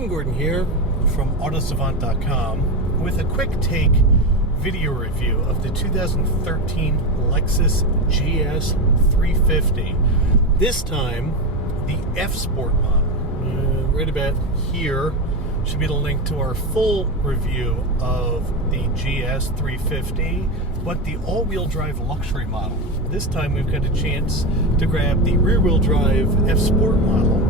Kevin Gordon here from AutoSavant.com with a quick take video review of the 2013 Lexus GS350. This time, the F-Sport model. Right about here should be the link to our full review of the GS350, but the all-wheel drive luxury model. This time we've got a chance to grab the rear-wheel drive F-Sport model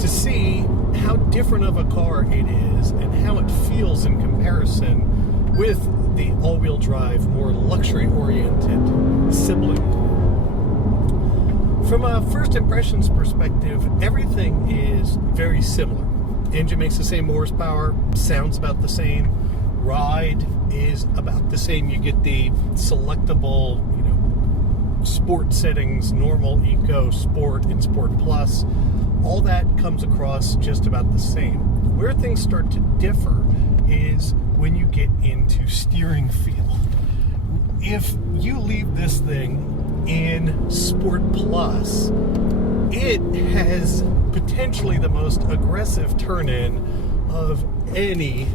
to see how different of a car it is and how it feels in comparison with the all-wheel drive, more luxury-oriented sibling. From a first impressions perspective, everything is very similar. Engine makes the same horsepower, sounds about the same, ride is about the same. You get the selectable, sport settings, normal, eco, sport, and sport plus. All that comes across just about the same. Where things start to differ is when you get into steering feel. If you leave this thing in Sport Plus, it has potentially the most aggressive turn-in of any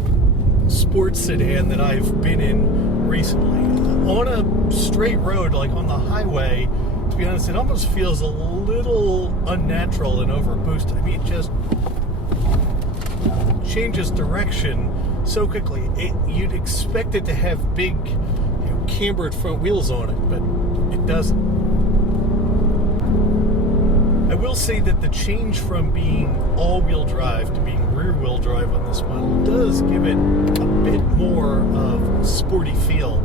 sports sedan that I've been in recently. On a straight road, like on the highway, to be honest, it almost feels a little unnatural and overboosted. I mean, it just changes direction so quickly. You'd expect it to have big, cambered front wheels on it, but it doesn't. I will say that the change from being all-wheel drive to being rear-wheel drive on this model does give it a bit more of sporty feel.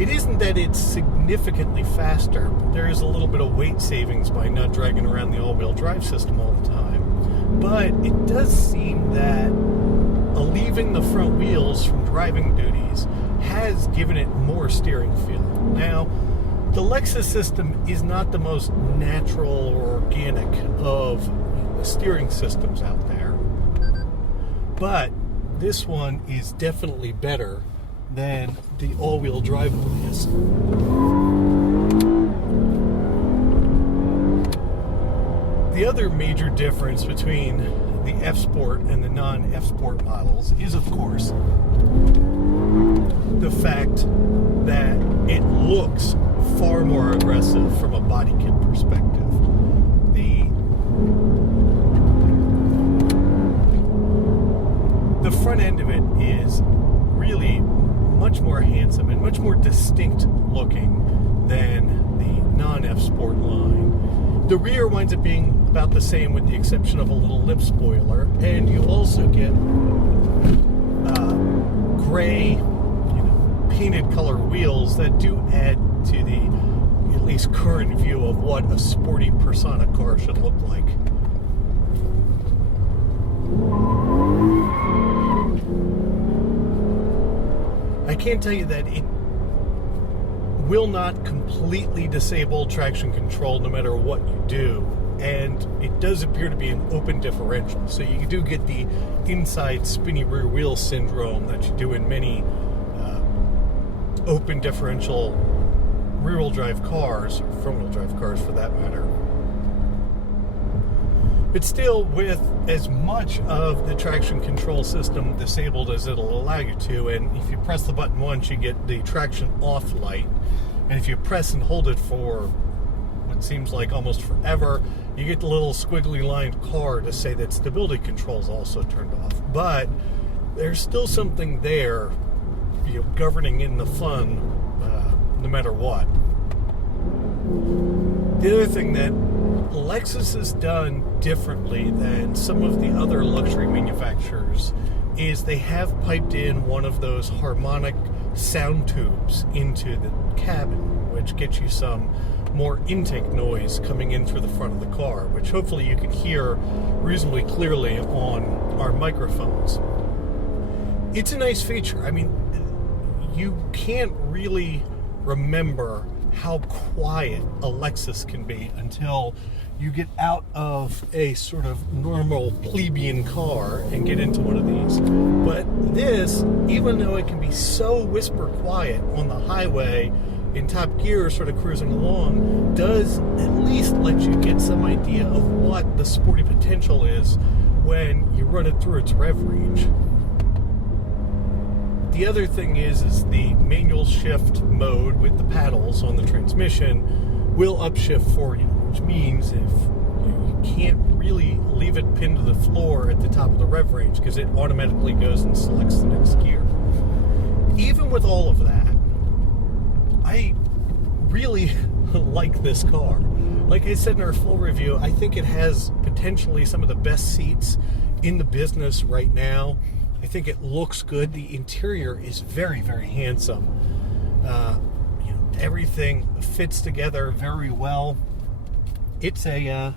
It isn't that it's significantly faster, but there is a little bit of weight savings by not dragging around the all-wheel drive system all the time. But it does seem that leaving the front wheels from driving duties has given it more steering feel. Now, the Lexus system is not the most natural or organic of the steering systems out there, but this one is definitely better than the all-wheel drive one is. The other major difference between the F-Sport and the non-F-Sport models is, of course, the fact that it looks far more aggressive from a body kit perspective. The front end of it is really much more handsome and much more distinct looking than the non-F-Sport line. The rear winds up being about the same with the exception of a little lip spoiler, and you also get gray, painted color wheels that do add to the at least current view of what a sporty Persona car should look like. I can't tell you that it will not completely disable traction control no matter what you do, and it does appear to be an open differential, so you do get the inside spinny rear wheel syndrome that you do in many open differential rear-wheel drive cars, or front-wheel drive cars for that matter. But still, with as much of the traction control system disabled as it'll allow you to, and if you press the button once, you get the traction off light, and if you press and hold it for what seems like almost forever, you get the little squiggly lined car to say that stability control is also turned off. But there's still something there, governing in the fun, no matter what. The other thing that Lexus has done differently than some of the other luxury manufacturers is they have piped in one of those harmonic sound tubes into the cabin, which gets you some more intake noise coming in through the front of the car, which hopefully you can hear reasonably clearly on our microphones. It's a nice feature. I mean, you can't really remember how quiet a Lexus can be until you get out of a sort of normal plebeian car and get into one of these. But this, even though it can be so whisper quiet on the highway in top gear sort of cruising along, does at least let you get some idea of what the sporty potential is when you run it through its rev range. The other thing is the manual shift mode with the paddles on the transmission will upshift for you, which means if you can't really leave it pinned to the floor at the top of the rev range because it automatically goes and selects the next gear. Even with all of that, I really like this car. Like I said in our full review, I think it has potentially some of the best seats in the business right now. I think it looks good. The interior is very, very handsome. Everything fits together very well. It's a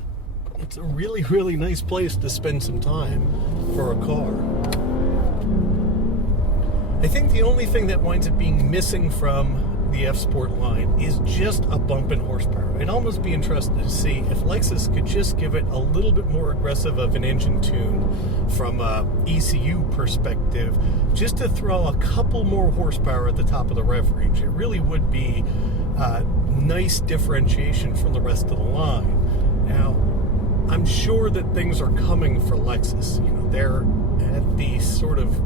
really, really nice place to spend some time for a car. I think the only thing that winds up being missing from the F-Sport line is just a bump in horsepower. I'd almost be interested to see if Lexus could just give it a little bit more aggressive of an engine tune from a ECU perspective, just to throw a couple more horsepower at the top of the rev range. It really would be a nice differentiation from the rest of the line. Now, I'm sure that things are coming for Lexus. They're at the sort of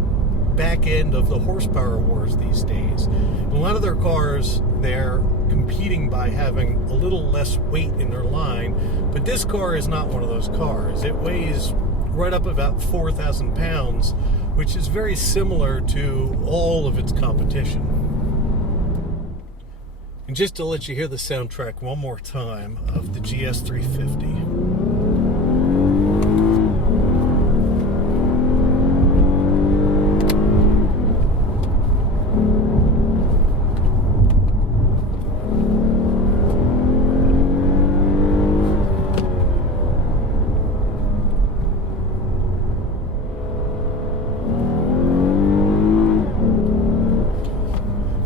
back end of the horsepower wars these days. In a lot of their cars, they're competing by having a little less weight in their line, but this car is not one of those cars. It weighs right up about 4,000 pounds, which is very similar to all of its competition. And just to let you hear the soundtrack one more time of the GS350.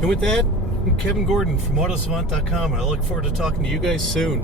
And with that, I'm Kevin Gordon from AutoSavant.com, and I look forward to talking to you guys soon.